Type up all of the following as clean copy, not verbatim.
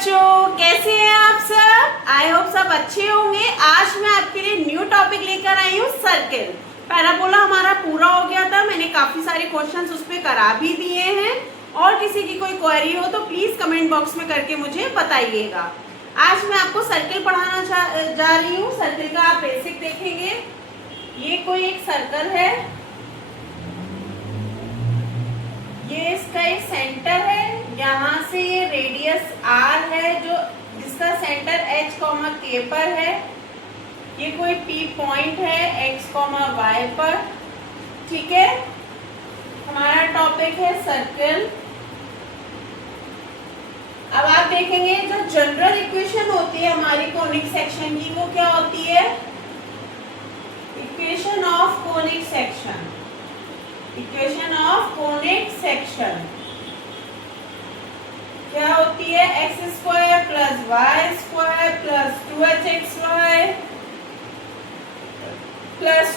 बच्चों, कैसे हैं आप सब? आई होप सब अच्छे होंगे। आज मैं आपके लिए न्यू टॉपिक लेकर आई हूँ, सर्किल। पैराबोला हमारा पूरा हो गया था, मैंने काफी सारे क्वेश्चंस उस पर करा भी दिए हैं। और किसी की कोई क्वेरी हो तो प्लीज कमेंट बॉक्स में करके मुझे बताइएगा। आज मैं आपको सर्किल पढ़ाना जा रही हूँ। सर्किल का आप बेसिक देखेंगे। ये कोई एक सर्कल है, ये इसका एक सेंटर है, यहाँ से ये रेडियस r है जो जिसका सेंटर h, k पर है। ये कोई P पॉइंट है x, y पर। ठीक है, हमारा टॉपिक है सर्कल। अब आप देखेंगे जो जनरल इक्वेशन होती है हमारी कोनिक सेक्शन की, वो क्या होती है? Equation of conic section. Equation of conic section क्या होती है? X square plus y square plus 2hxy plus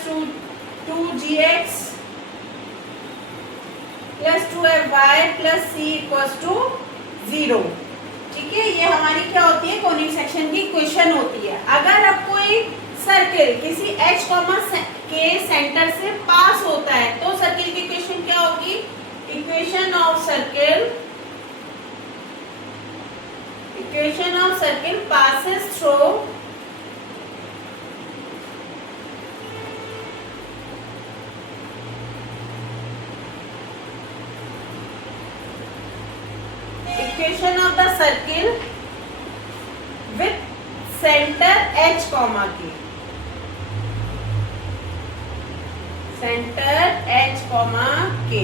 2gx plus 2fy plus c equals to 0। ठीक है, ये हमारी क्या होती है? कोनिक सेक्शन की इक्वेशन होती है। अगर अब कोई सर्किल किसी h, के सेंटर से पास होता है तो सर्किल की इक्वेशन क्या होगी? Equation of circle, equation of circle passes through equation of the circle with centre h, k। Centre h, k।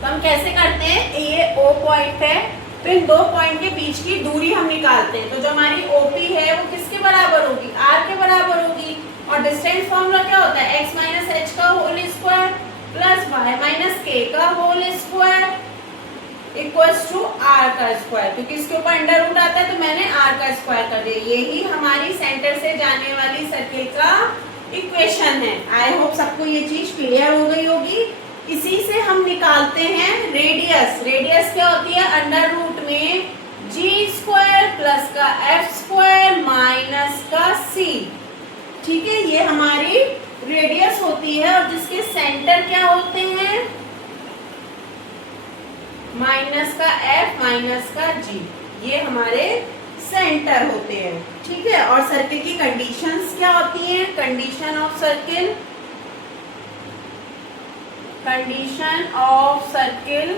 तो हम कैसे करते हैं? ये O पॉइंट है, तो इन दो पॉइंट के बीच की दूरी हम निकालते हैं। तो जो हमारी OP है वो किसके बराबर होगी? R के बराबर होगी। और डिस्टेंस फॉर्मूला क्या होता है? x माइनस h का whole square plus y minus k का whole square equals to r का स्क्वायर। क्योंकि इसके ऊपर अंडर रूट आता है तो मैंने r का स्क्वायर कर दिया। यही हमारी सेंटर से जाने वाली सर्किल का इक्वेशन है। आई होप सबको ये चीज क्लियर हो गई होगी। इसी से हम निकालते हैं रेडियस। रेडियस क्या होती है? अंडर रूट में g स्क्वायर प्लस का f स्क्वायर माइनस का c। ठीक है, ये हमारी रेडियस होती है। और जिसके सेंटर क्या होते हैं? माइनस का f माइनस का g, ये हमारे सेंटर होते हैं। ठीक है, और सर्किल की कंडीशंस क्या होती हैं? Condition of circle, condition of circle,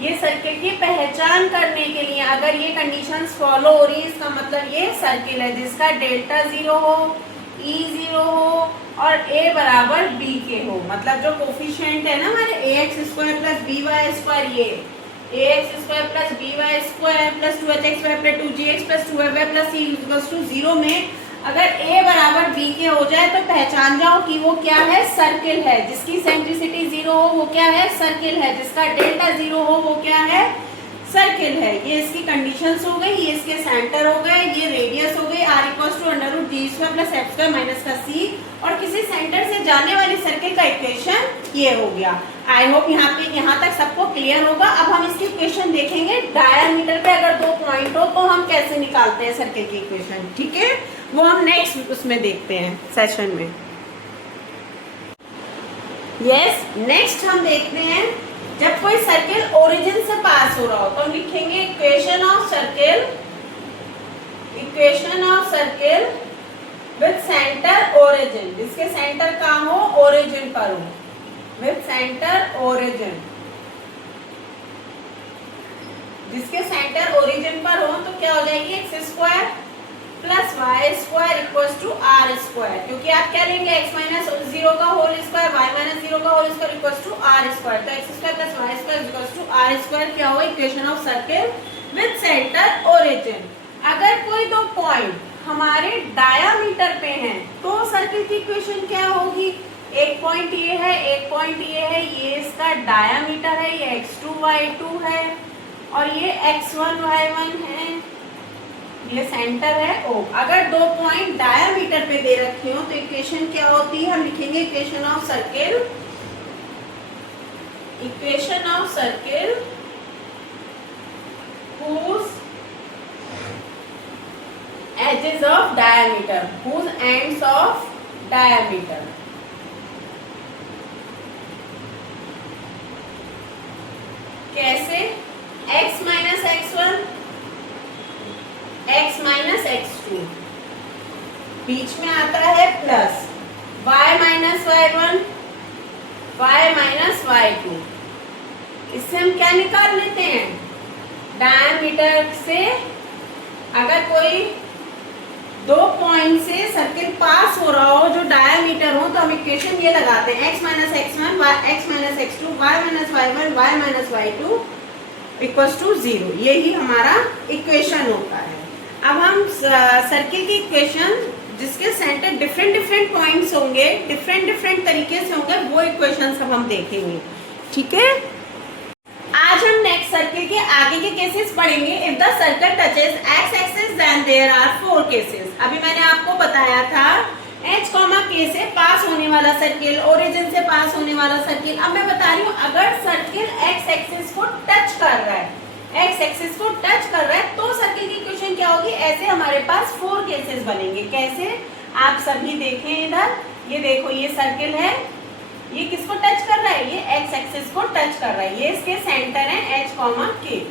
ये सर्किल की पहचान करने के लिए अगर ये कंडीशंस फॉलो हो रही है इसका मतलब ये सर्किल है जिसका डेल्टा 0 हो, E 0 हो और A बराबर B के हो। मतलब जो कोफिशिएंट है ना हमारे ax square plus by square, ये ax square plus by square plus 2hxy plus 2gx plus 2fy plus c equals to 0 में अगर a बराबर b के हो जाए तो पहचान जाओ कि वो क्या है? सर्किल है। जिसकी सेंट्रिसिटी 0 हो वो क्या है? सर्किल है। जिसका डेल्टा 0 हो वो क्या है? सर्किल है। ये इसकी कंडीशंस हो गई, ये इसके सेंटर हो गए, ये रेडियस हो गई r equals to under root g square plus f square minus का c। और किसी सेंटर से जाने वाली सर्किल का इक्वेशन ये हो गया। आई होप यहाँ तक सबको क्लियर होगा। अब हम इसकी इक्वेशन देखेंगे। डायमीटर पे अगर दो पॉइंट हो तो हम कैसे निकालते हैं सर्किल की इक्वेशन। ठीक है, वो हम नेक्स्ट उसमें देखते हैं सेशन में। यस, नेक्स्ट हम देखते हैं जब कोई सर्किल ओरिजिन से पास हो रहा हो तो हम लिखेंगे equation of circle, equation of circle with centre origin. जिसके सेंटर कहाँ हो? ओरिजिन पर हो, विथ सेंटर ओरिजिन। जिसके सेंटर ओरिजिन पर हो तो क्या हो जाएगी? X square plus y square equals to are square. क्योंकि आप क्या लेंगे? x माइनस 0 का होल स्क्वायर, y माइनस 0 का whole square equals to are square. तो x square plus y square equals to are square क्या होगा? Equation of circle with centre origin. अगर कोई दो पॉइंट हमारे डायामीटर पे हैं तो सर्किल की इक्वेशन क्या होगी? एक पॉइंट ये है, एक पॉइंट ये है, ये इसका डायामीटर है, ये x2 y2 है और ये x1 y1 है, ये सेंटर है O। अगर दो पॉइंट डायामीटर पे दे रखे हो तो इक्वेशन क्या होती है? हम लिखेंगे equation of circle, equation of circle whose edges of diameter, whose ends of diameter. कैसे? x minus x1, x minus x2, बीच में आता है plus y minus y1, y minus y2। इससे हम क्या निकाल लेते हैं? डायमीटर से अगर कोई दो पॉइंट से सर्किल पास हो रहा हो जो डायमीटर हो, तो हम इक्वेशन ये लगाते हैं x minus x1, x minus x2, y minus y1, y minus y2 equals to 0। यही हमारा इक्वेशन होता है। अब हम सर्किल की इक्वेशन जिसके सेंटर डिफरेंट पॉइंट्स होंगे, डिफरेंट तरीके से होंगे, वो इक्वेशन सब हम देखेंगे। ठीक है, आज हम नेक्स्ट सर्किल के आगे के केसेस पढ़ेंगे। If the circle touches x axis then there are 4 cases. अभी मैंने आपको बताया था h, k से पास होने वाला सर्किल, ओरिजिन से पास होने वाला सर्किल। अब मैं बता रही हूँ अगर सर्किल x एक्सिस को टच कर रहा है, x एक्सिस को टच कर रहा है, तो सर्किल की इक्वेशन क्या होगी? ऐसे हमारे पास 4 केसेस बनेंगे। कैसे? आप सभी देखें इधर, ये देखो ये सर्किल है, ये किसको टच कर रहा है? ये x एक्सिस को टच कर रहा है। ये इसके सेंटर है h, k।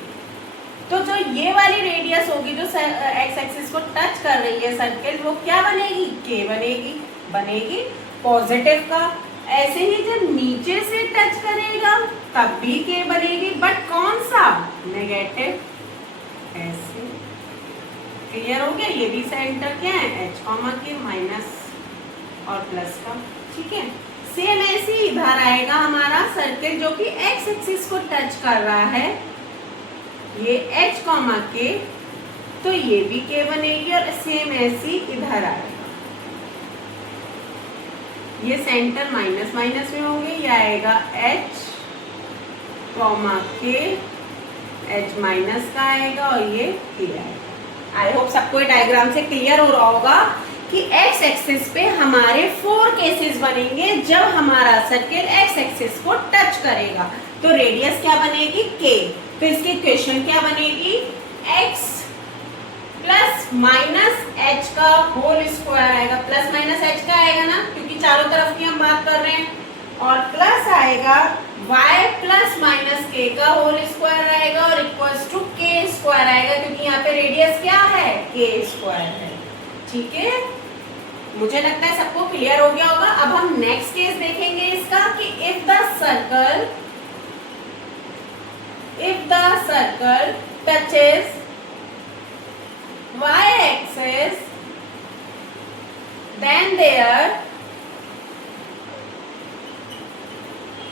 तो जो ये वाली रेडियस होगी जो x एक्सिस को टच कर रही है सर्किल, वो क्या बनेगी? k बनेगी पॉजिटिव का। ऐसे ही जब नीचे से टच करेगा तब भी k बनेगी, बट कौन सा? नेगेटिव। ऐसे क्लियर हो गया? ये भी सेंटर क्या है? h, k माइनस और प्लस का। ठीक है, सेम ऐसे ही इधर आएगा हमारा सर्किल जो कि x एक्सिस को टच कर रहा है, ये h, k, तो ये भी k बनेगी और सेम ऐसी इधर आएगा। ये सेंटर माइनस माइनस में होंगे, ये आएगा h, k, h माइनस का आएगा और ये k आएगा। आई होप सबको डायग्राम से क्लियर हो रहा होगा कि x एक्सिस पे हमारे 4 केसेस बनेंगे जब हमारा सर्किल x एक्सिस को टच करेगा। तो रेडियस क्या बनेगी? k। तो इसकी इक्वेशन क्या बनेगी? x प्लस माइनस h का होल स्क्वायर आएगा। प्लस माइनस h का आएगा ना, क्योंकि चारों तरफ की हम बात कर रहे हैं। और प्लस आएगा y प्लस माइनस k का होल स्क्वायर आएगा और इक्वल्स टू k स्क्वायर आएगा, क्योंकि यहाँ पे रेडियस क्या है? k स्क्वायर है। ठीक है, मुझे लगता है सबको क्लियर हो गया होगा। अब हम नेक्स्ट केस देखेंगे इसका कि if the circle touches y axis then there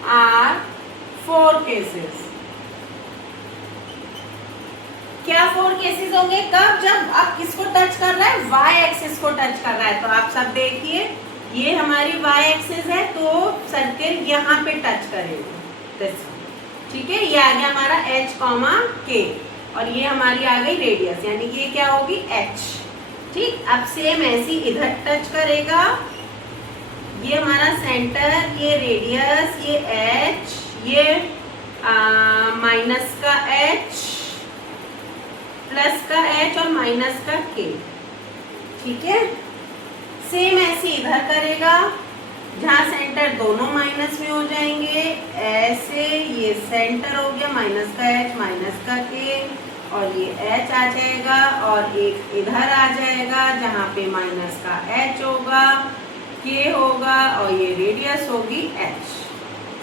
are 4 cases। क्या 4 केसेस होंगे? कब? जब आप किसको टच कर रहा है? y एक्सिस को टच कर रहा है। तो आप सब देखिए, ये हमारी y एक्सिस है, तो सर्किल यहाँ पे टच करेगा। ठीक है, ये आ गया हमारा h, k और ये हमारी आ गई रेडियस, यानी कि ये क्या होगी? h। ठीक, अब सेम ऐसी इधर टच करेगा, ये हमारा सेंटर, ये रेडियस, ये h, ये माइनस का h, प्लस का h और माइनस का k। ठीक है, सेम ऐसे इधर करेगा, जहाँ सेंटर दोनों माइनस में हो जाएंगे। ऐसे ये सेंटर हो गया माइनस का h, माइनस का k और ये h आ जाएगा और एक इधर आ जाएगा जहाँ पे माइनस का h होगा, k होगा और ये रेडियस होगी h।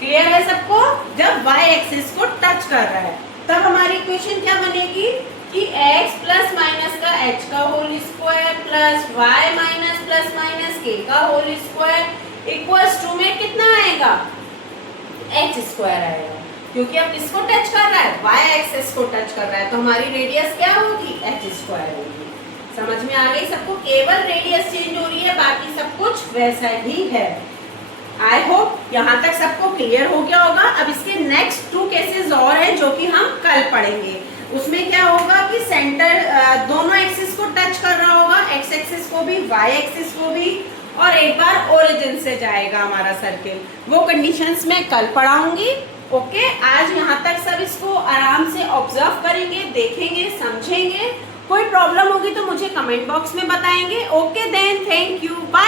क्लियर है सबको? जब y एक्सिस को टच कर रहा है तब हमारी इक्वेशन क्या बनेगी कि x प्लस माइनस का h का whole square plus y minus plus minus k का होल स्क्वायर इक्वल्स टू में कितना आएगा? h स्क्वायर आएगा, क्योंकि अब इसको टच कर रहा है, y एक्सिस को टच कर रहा है, तो हमारी रेडियस क्या होगी? h स्क्वायर होगी। समझ में आ गई सबको? केवल रेडियस चेंज हो रही है, बाकी सब कुछ वैसा ही है। आई होप यहाँ तक सबको क्लियर हो गया होगा। अब इसके नेक्स्ट 2 केसेस और हैं जो कि हम कल पढ़ेंगे। उसमें क्या होगा कि सेंटर दोनों एक्सिस को टच कर रहा होगा, x एक्सिस को भी, y एक्सिस को भी, और एक बार ओरिजिन से जाएगा हमारा सर्किल। वो कंडीशंस मैं कल पढ़ाऊंगी। ओके, आज यहाँ तक सब इसको आराम से ऑब्जर्व करेंगे, देखेंगे, समझेंगे कोई प्रॉब्लम होगी तो मुझे कमेंट बॉक्स में बताएंगे। Okay then, thank you, bye.